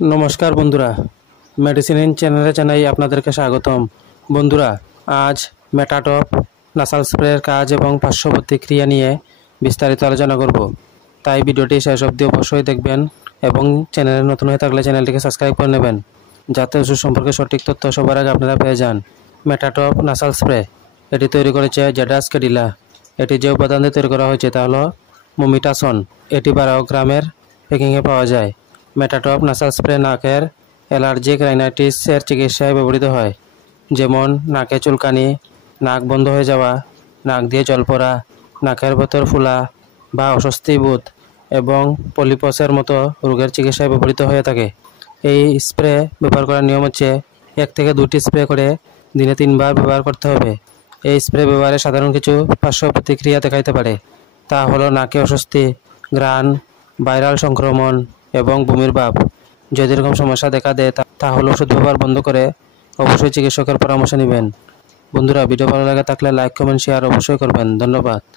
নমস্কার বন্ধুরা, medicine in চ্যানেলে জানাই আপনাদেরকে স্বাগতম। বন্ধুরা, আজ মেটাটপ নাসাল স্প্রের কাজ এবং পার্শ্ব প্রতিক্রিয়া নিয়ে বিস্তারিত আলোচনা করব। তাই ভিডিওটি শেষ অবধি অবশ্যই দেখবেন এবং চ্যানেলে নতুন হয়ে থাকলে চ্যানেলটিকে সাবস্ক্রাইব করে নেবেন, যাতে ওষুধ সম্পর্কে সঠিক তথ্য সবার আগে আপনারা পেয়ে যান। মেটাটপ নাসাল স্প্রে এটি তৈরি করেছে জেডাস কেডিলা। এটি যে উপাদান দিয়ে তৈরি করা হয়েছে তা হলো মোমিটাসন। এটি 12 গ্রামের প্যাকিংয়ে পাওয়া যায়। মেটাটপ নাসাল স্প্রে নাকের অ্যালার্জিক রাইনাইটিসের চিকিৎসায় ব্যবহৃত হয়, যেমন নাকে চুলকানি, নাক বন্ধ হয়ে যাওয়া, নাক দিয়ে জল পড়া, নাকের ভেতর ফোলা বা অস্বস্তি বোধ এবং পলিপসের মতো রোগের চিকিৎসায় ব্যবহৃত হয়ে থাকে। এই স্প্রে ব্যবহার করার নিয়ম হচ্ছে 1 থেকে 2টি স্প্রে করে দিনে 3 বার ব্যবহার করতে হবে। এই স্প্রে ব্যবহারে সাধারণ কিছু পার্শ্ব প্রতিক্রিয়া দেখাইতে পারে। তা হলো নাকে অস্বস্তি, ঘ্রাণ, ভাইরাল সংক্রমণ এবং বমির ভাব। যদি এরকম সমস্যা দেখা দেয় তাহলে ওষুধ ব্যবহার বন্ধ করে অবশ্যই চিকিৎসকের পরামর্শ নেবেন। বন্ধুরা, ভিডিও ভালো লাগে থাকলে লাইক, কমেন্ট, শেয়ার অবশ্যই করবেন। ধন্যবাদ।